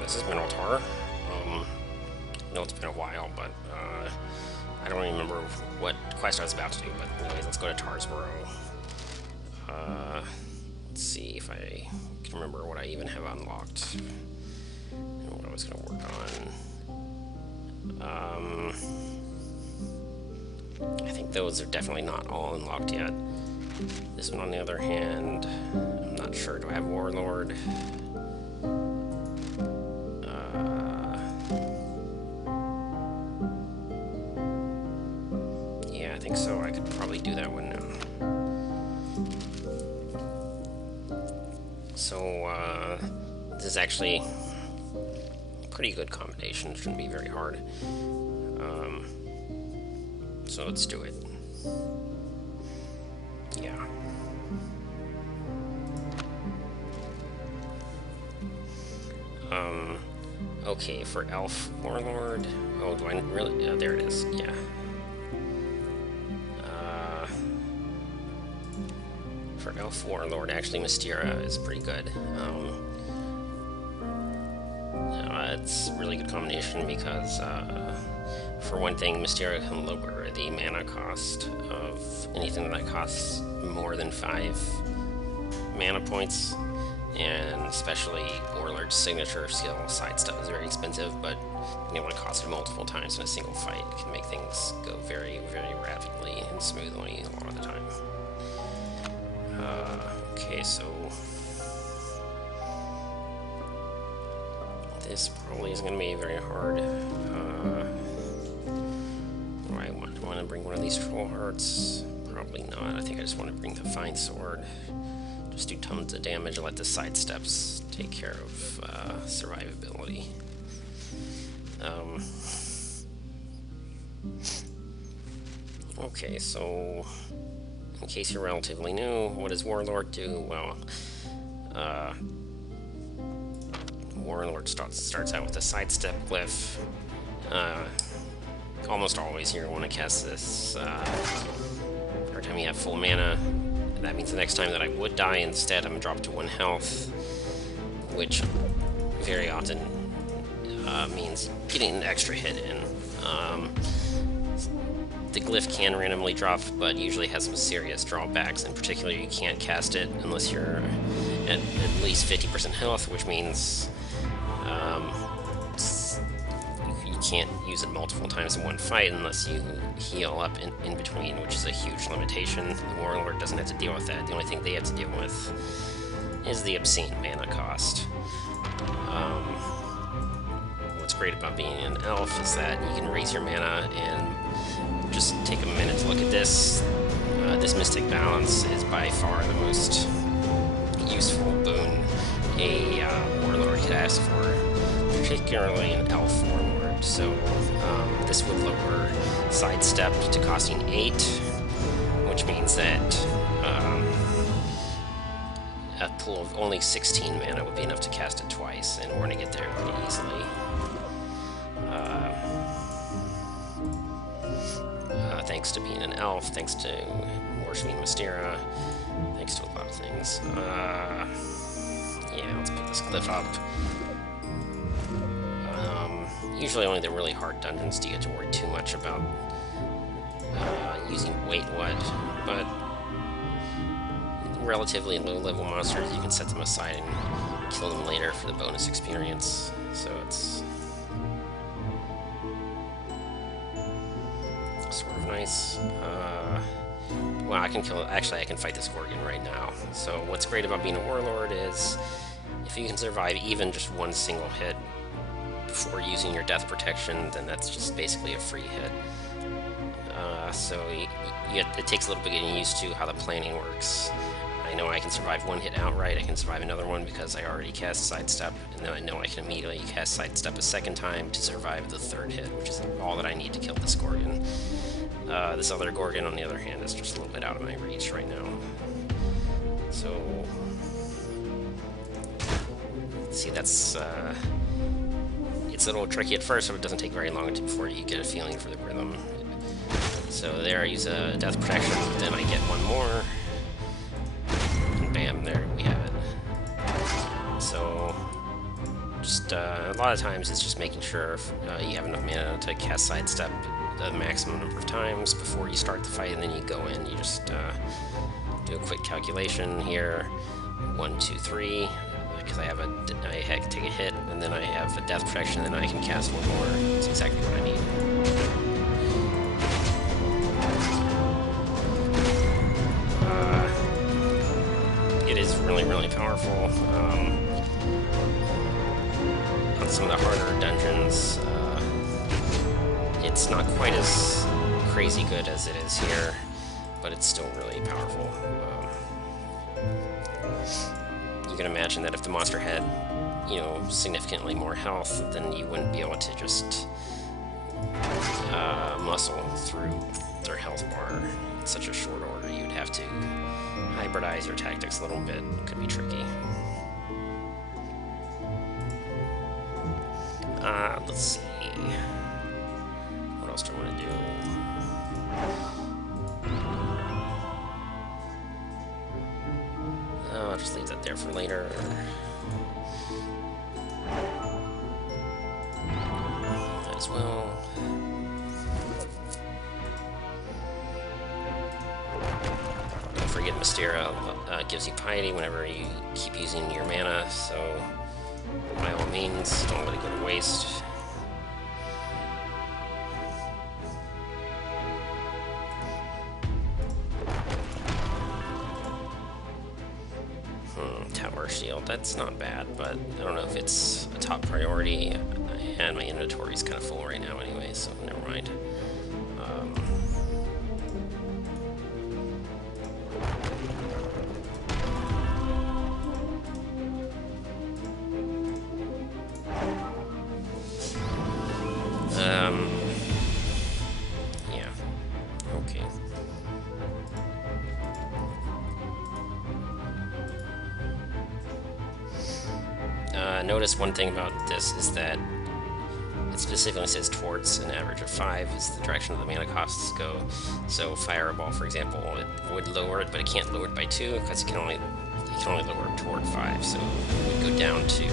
This is MTaur. I know it's been a while, but I don't remember what quest I was about to do. But anyways, let's go to Taursborough. Let's see if I can remember what I even have unlocked and what I was going to work on. I think those are definitely not all unlocked yet. This one, on the other hand, I'm not sure. Do I have Warlord? Yeah, I think so. I could probably do that one now. So, this is actually a pretty good combination. It shouldn't be very hard. So let's do it. Yeah. Okay, for Elf Warlord. Oh, do I really? There it is. Yeah. For Elf Warlord, actually, Mysterious is pretty good. It's a really good combination because, for one thing, Mysterious can lower the mana cost of anything that costs more than 5 mana points, and especially Warlord's signature skill, Sidestep, is very expensive, but being able to cost it multiple times in a single fight can make things go very, very rapidly and smoothly a lot of the time. Okay, so this probably isn't going to be very hard. Do I want to bring one of these Troll Hearts? Probably not. I think I just want to bring the Fine Sword. Just do tons of damage and let the Sidesteps take care of survivability. Okay, so in case you're relatively new, what does Warlord do? Well, Warlord starts out with a Sidestep glyph. Almost always you're going to want to cast this every time you have full mana. That means the next time that I would die, instead I'm dropped to 1 health, which very often means getting an extra hit in. The glyph can randomly drop, but usually has some serious drawbacks. In particular, you can't cast it unless you're at least 50% health, which means you can't use it multiple times in one fight unless you heal up in between, which is a huge limitation. The Warlord doesn't have to deal with that. The only thing they have to deal with is the obscene mana cost. What's great about being an elf is that you can raise your mana and just take a minute to look at this. This Mystic Balance is by far the most useful boon a Warlord could ask for, particularly an Elf Warlord. So this would lower Sidestep to costing 8, which means that a pool of only 16 mana would be enough to cast it twice, and we're going to get there pretty easily. Thanks to being an elf, thanks to worshipping Mysterious, thanks to a lot of things. Yeah, let's pick this glyph up. Usually only the really hard dungeons do you have to worry too much about using Wait What, but relatively low-level monsters, you can set them aside and kill them later for the bonus experience, so it's sort of nice. Well, I can kill it. Actually, I can fight this Gorgon right now. So what's great about being a Warlord is if you can survive even just one single hit before using your death protection, then that's just basically a free hit. So it takes a little bit getting used to how the planning works. I know I can survive one hit outright, I can survive another one because I already cast Sidestep, and then I know I can immediately cast Sidestep a second time to survive the third hit, which is all that I need to kill this Gorgon. This other Gorgon, on the other hand, is just a little bit out of my reach right now. So, see, that's, it's a little tricky at first, but it doesn't take very long before you get a feeling for the rhythm. So there, I use a death protection, then I get one more. And bam, there we have it. So just a lot of times it's just making sure you have enough mana to cast Sidestep the maximum number of times before you start the fight, and then you go in. You just do a quick calculation here. 1, 2, 3. Because I take a hit, and then I have a death protection, and then I can cast one more. That's exactly what I need. It is really, really powerful. On some of the harder dungeons, it's not quite as crazy good as it is here, but it's still really powerful. You can imagine that if the monster had, significantly more health, then you wouldn't be able to just muscle through their health bar in such a short order. You'd have to hybridize your tactics a little bit. It could be tricky. Let's see. What else do I want to do? I'll just leave that there for later. Might as well. Don't forget Mysteria gives you piety whenever you keep using your mana, so by all means, don't let it go to waste. Tower shield, that's not bad, but I don't know if it's a top priority, and my inventory is kind of full right now anyway, so never mind. Yeah, okay. Notice one thing about this is that it specifically says towards an average of 5 is the direction of the mana costs go. So Fireball, for example, it would lower it, but it can't lower it by 2 because it can only lower it toward 5. So it would go down to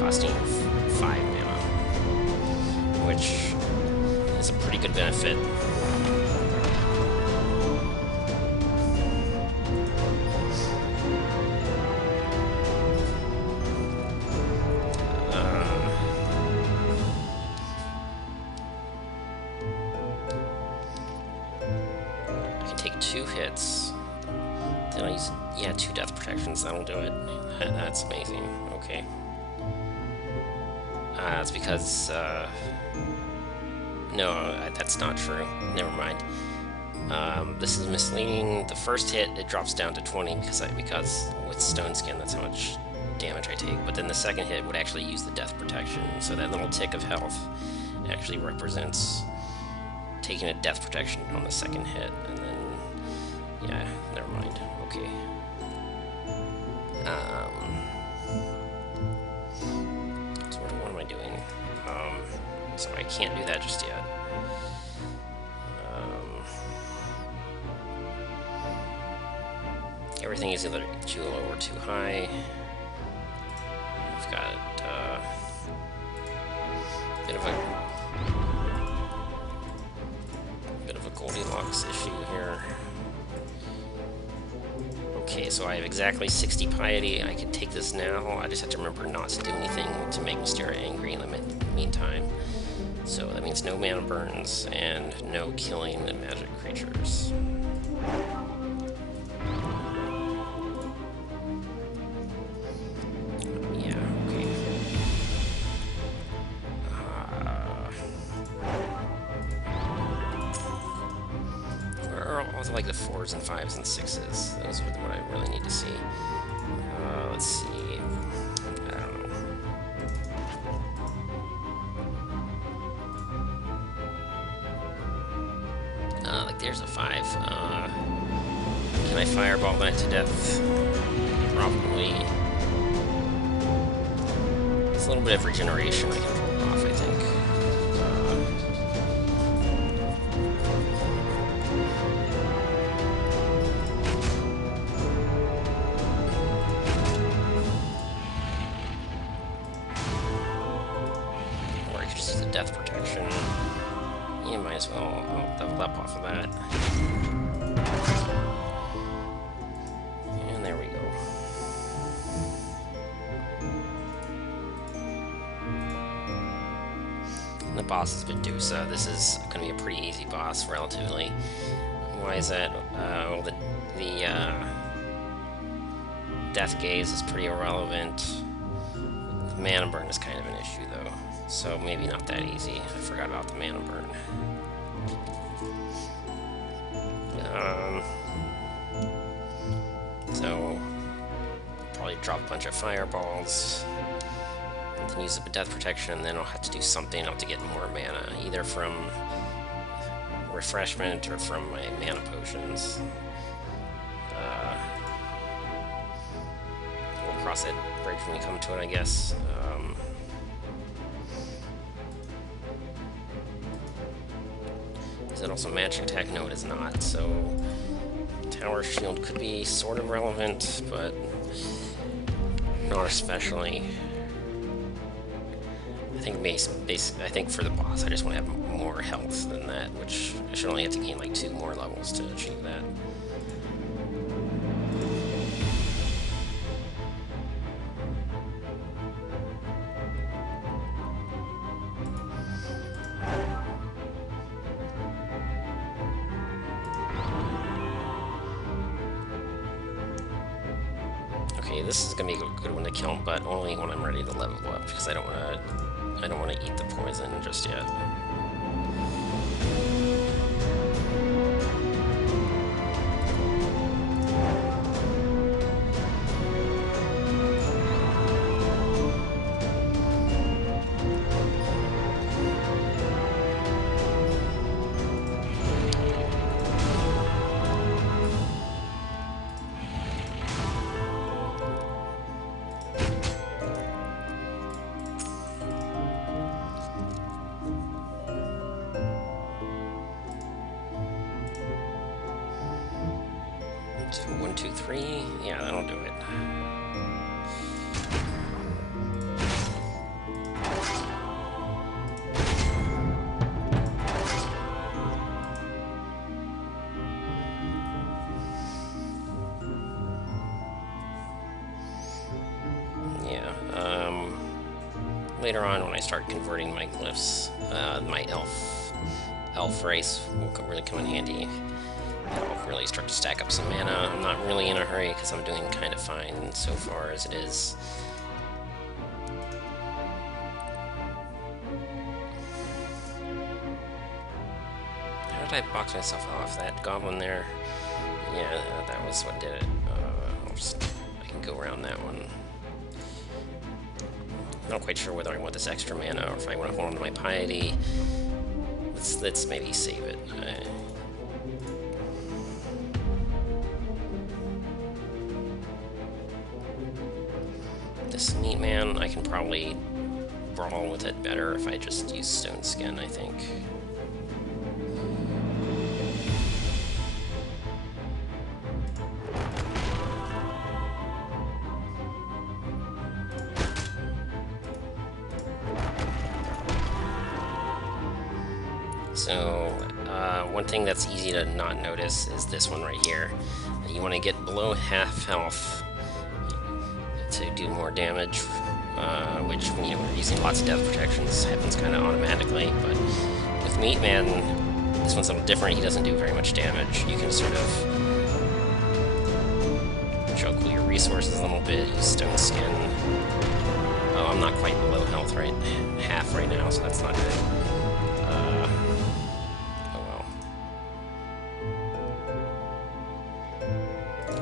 costing 5 mana, which is a pretty good benefit. Take 2 hits. Then I use, 2 death protections. That'll do it. That's amazing. Okay. That's because, no, that's not true. Never mind. This is misleading. The first hit, it drops down to 20 because with Stone Skin, that's how much damage I take. But then the second hit would actually use the death protection. So that little tick of health actually represents taking a death protection on the second hit, and then yeah, never mind. Okay. So what am I doing? So I can't do that just yet. Everything is either too low or too high. I've got a bit of a Goldilocks issue here. Okay, so I have exactly 60 piety. I can take this now. I just have to remember not to do anything to make Mysteria angry in the meantime. So that means no mana burns and no killing the magic creatures. Like the 4s and 5s and 6s. Those are what I really need to see. Let's see. I don't know. Like there's a 5. Can I fireball that to death? Probably. It's a little bit of regeneration I can pull off, I think. just use the death protection. You might as well level up off of that. And there we go. And the boss is Medusa. This is going to be a pretty easy boss, relatively. Why is that? Well, the Death Gaze is pretty irrelevant. The Mana Burn is kind of an issue, though. So maybe not that easy. I forgot about the Mana Burn. So probably drop a bunch of fireballs, and then use the death protection, and then I'll have to do something to get more mana, either from refreshment or from my mana potions. We'll cross that bridge when we come to it, I guess. Is it also magic attack? No, it is not. So Tower Shield could be sort of relevant, but not especially. I think I think for the boss, I just want to have more health than that, which I should only have to gain like 2 more levels to achieve that. Okay, this is gonna be a good one to kill, but only when I'm ready to level up, because I don't want to eat the poison just yet. So 1, 2, 3. Yeah, that'll do it. Yeah. Later on, when I start converting my glyphs, my elf race will really come in handy. I'll really start to stack up some mana. I'm not really in a hurry because I'm doing kind of fine so far as it is. How did I box myself off? That goblin there? Yeah, that was what did it. I can go around that one. I'm not quite sure whether I want this extra mana or if I want to hold on to my piety. Let's maybe save it. This Meat Man, I can probably brawl with it better if I just use Stone Skin, I think. So, one thing that's easy to not notice is this one right here. You want to get below half health to do more damage, which when you're using lots of death protections happens kind of automatically, but with Meat Man, this one's a little different. He doesn't do very much damage. You can sort of juggle your resources a little bit, use Stone Skin. Oh, I'm not quite below health half right now, so that's not good. Oh well.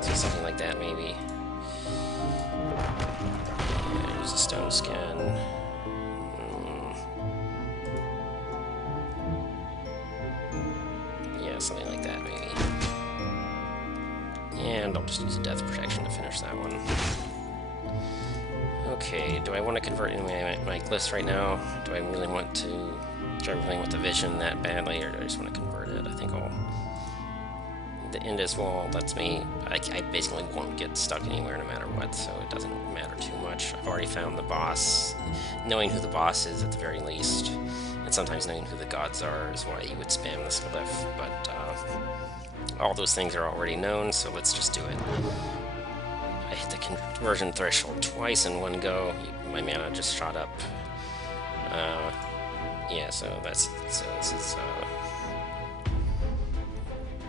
So something like that, maybe. Yeah, use a Stone Skin. Yeah, something like that, maybe. And I'll just use a Death Protection to finish that one. Okay, do I want to convert any of my glyphs right now? Do I really want the vision that badly, or do I just want to convert it? I think the Indus Wall lets me, I basically won't get stuck anywhere no matter what, so it doesn't matter too much. I've already found the boss. Knowing who the boss is at the very least and sometimes knowing who the gods are is why you would spam this glyph, but all those things are already known, so let's just do it. I hit the conversion threshold twice in one go. My mana just shot up. Yeah, so this is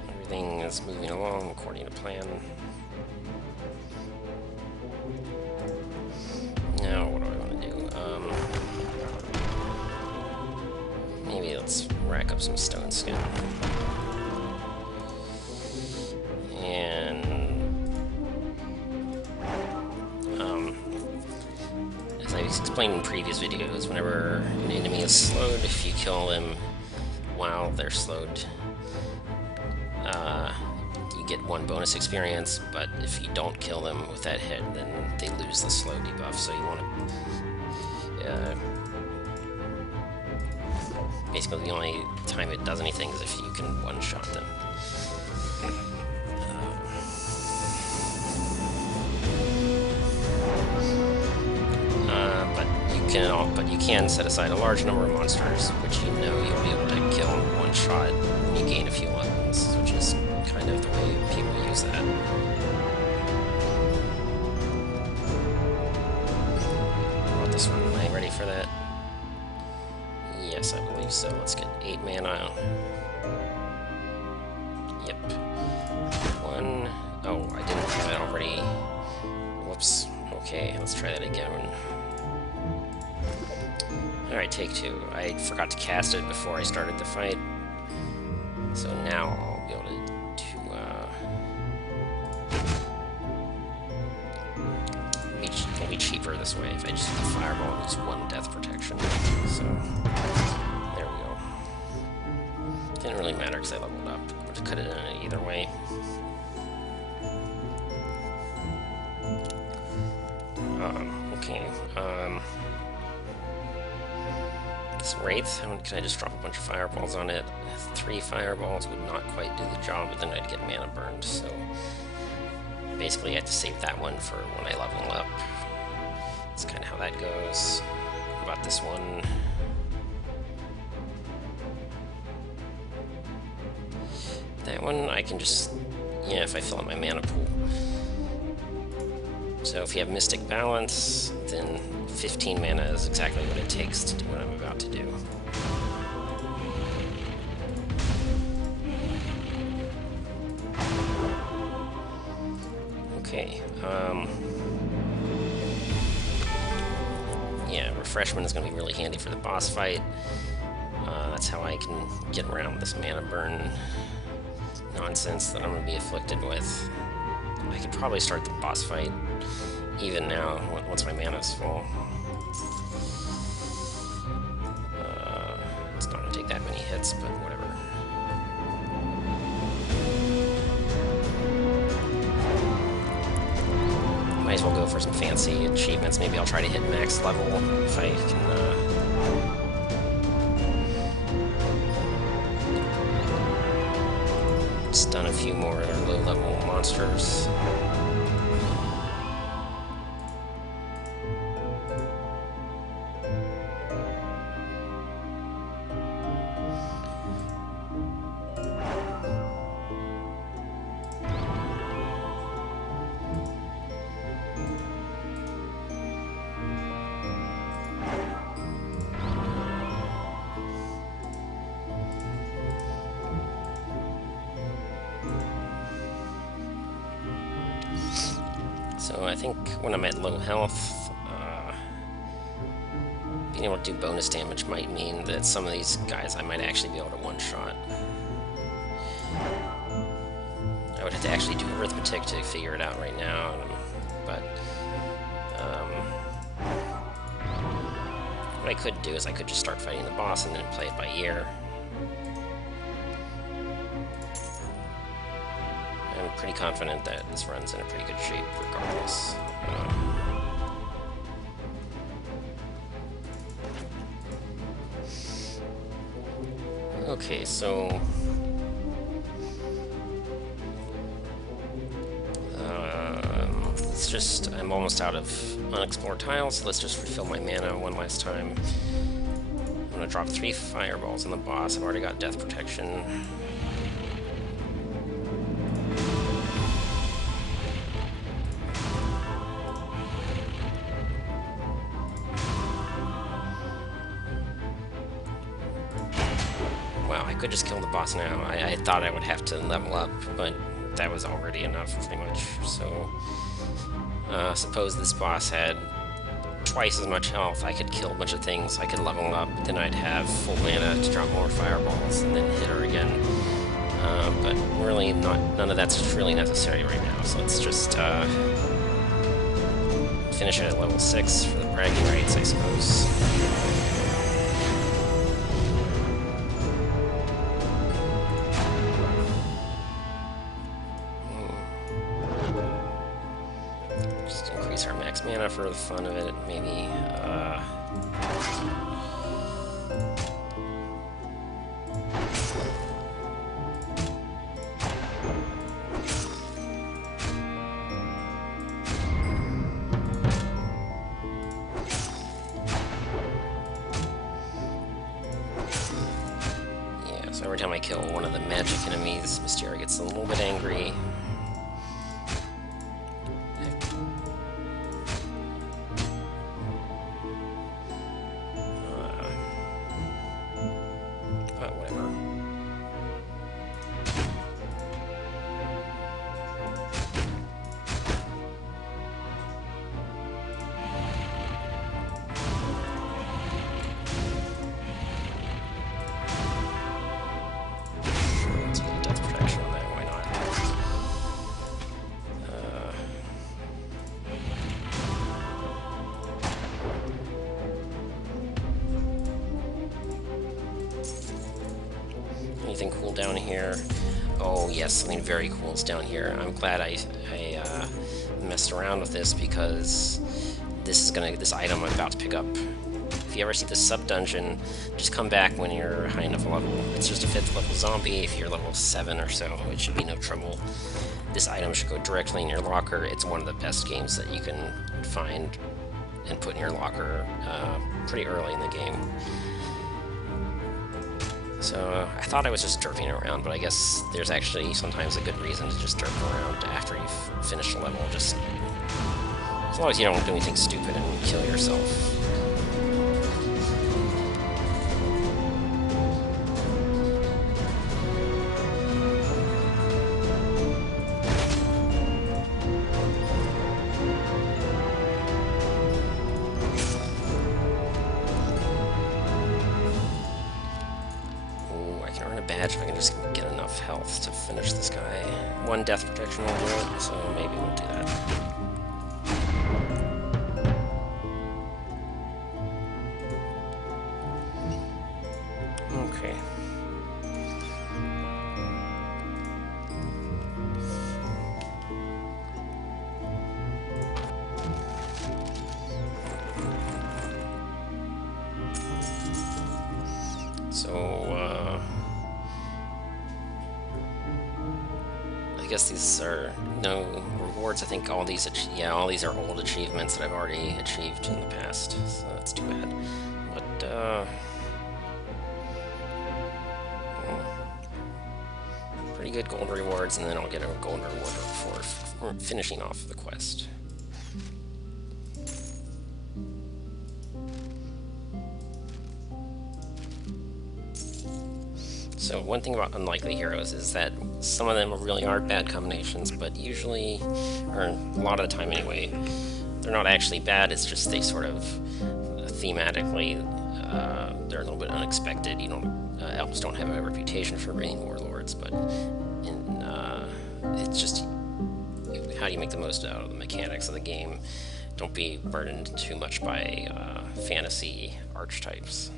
everything is moving along according to plan. Now, what do I want to do? Maybe let's rack up some stone skin. And as I explained in previous videos, whenever an enemy is slowed, if you kill them while they're slowed, you get 1 bonus experience, but if you don't kill them with that hit, then they lose the slow debuff, so you want to... basically, the only time it does anything is if you can one-shot them. But you can set aside a large number of monsters, which you know you'll be able to kill in one shot when you gain a few levels, which is kind of the way people use that. What about this one? Am I ready for that? Yes, I believe so. Let's get 8 mana. Yep. 1. Oh, I didn't do that already. Whoops. Okay, let's try that again. Alright, take 2. I forgot to cast it before I started the fight. So now I'll be able to it'll be cheaper this way if I just do the fireball and use 1 death protection. So there we go. Didn't really matter because I leveled up. Would have cut it in either way. Okay. This Wraith, can I just drop a bunch of fireballs on it? 3 fireballs would not quite do the job, but then I'd get mana burned, so basically I have to save that one for when I level up. That's kind of how that goes. What about this one? That one I can just, yeah, if I fill up my mana pool. So if you have Mystic Balance, then 15 mana is exactly what it takes to do what I'm about to do. Okay, yeah, Refreshment is going to be really handy for the boss fight. That's how I can get around this mana burn nonsense that I'm going to be afflicted with. I could probably start the boss fight even now, once my mana's full. It's not going to take that many hits, but whatever. Might as well go for some fancy achievements. Maybe I'll try to hit max level if I can, stun a few more low-level monsters. So I think when I'm at low health, being able to do bonus damage might mean that some of these guys I might actually be able to one-shot. I would have to actually do arithmetic to figure it out right now, but what I could do is I could just start fighting the boss and then play it by ear. I'm pretty confident that this run's in a pretty good shape regardless. Okay, so let's just, I'm almost out of unexplored tiles, so let's just refill my mana one last time. gonna drop 3 fireballs on the boss. I've already got death protection. Wow, I could just kill the boss now. I thought I would have to level up, but that was already enough, pretty much. So, suppose this boss had twice as much health. I could kill a bunch of things. I could level up. Then I'd have full mana to drop more fireballs and then hit her again. But really, none of that's really necessary right now. So let's just finish it at level 6 for the bragging rights, I suppose. Our max mana for the fun of it, maybe. Yeah, so every time I kill one of the magic enemies, MTaur gets a little bit angry. Anything cool down here? Oh yes, something very cool is down here. I'm glad I messed around with this because this item I'm about to pick up. If you ever see the sub-dungeon, just come back when you're high enough level. It's just a 5th level zombie. If you're level 7 or so, it should be no trouble. This item should go directly in your locker. It's one of the best games that you can find and put in your locker pretty early in the game. So I thought I was just derping around, but I guess there's actually sometimes a good reason to just derp around after you've finished the level, just as long as you don't do anything stupid and kill yourself. Badge if I can just get enough health to finish this guy. 1 death protection will do it, so maybe we'll do that. Okay. So, I guess these are no rewards. I think all these are old achievements that I've already achieved in the past, so that's too bad. But, pretty good gold rewards, and then I'll get a gold reward for finishing off the quest. So one thing about unlikely heroes is that some of them really aren't bad combinations, but usually, or a lot of the time anyway, they're not actually bad. It's just they sort of thematically they're a little bit unexpected. You don't elves don't have a reputation for being warlords, but it's just how do you make the most out of the mechanics of the game? Don't be burdened too much by fantasy archetypes.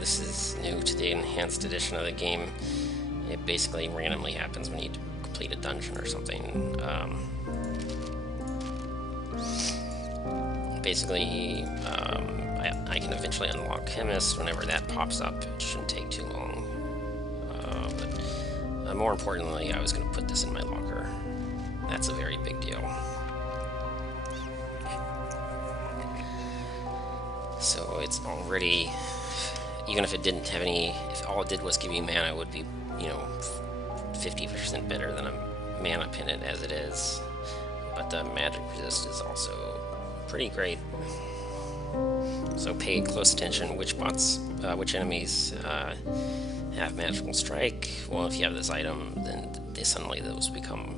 This is new to the enhanced edition of the game. It basically randomly happens when you complete a dungeon or something. basically, I can eventually unlock Chemist whenever that pops up. It shouldn't take too long. But more importantly, I was going to put this in my locker. That's a very big deal. So it's already, even if it didn't have any, if all it did was give you mana, it would be, 50% better than a mana pendant as it is. But the magic resist is also pretty great. So pay close attention which enemies have magical strike. Well, if you have this item, then suddenly those become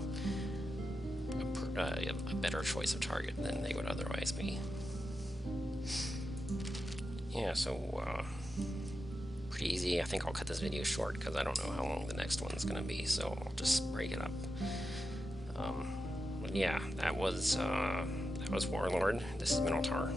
a better choice of target than they would otherwise be. Yeah, so pretty easy. I think I'll cut this video short because I don't know how long the next one's going to be, so I'll just break it up. But yeah, that was Warlord. This is MTaur.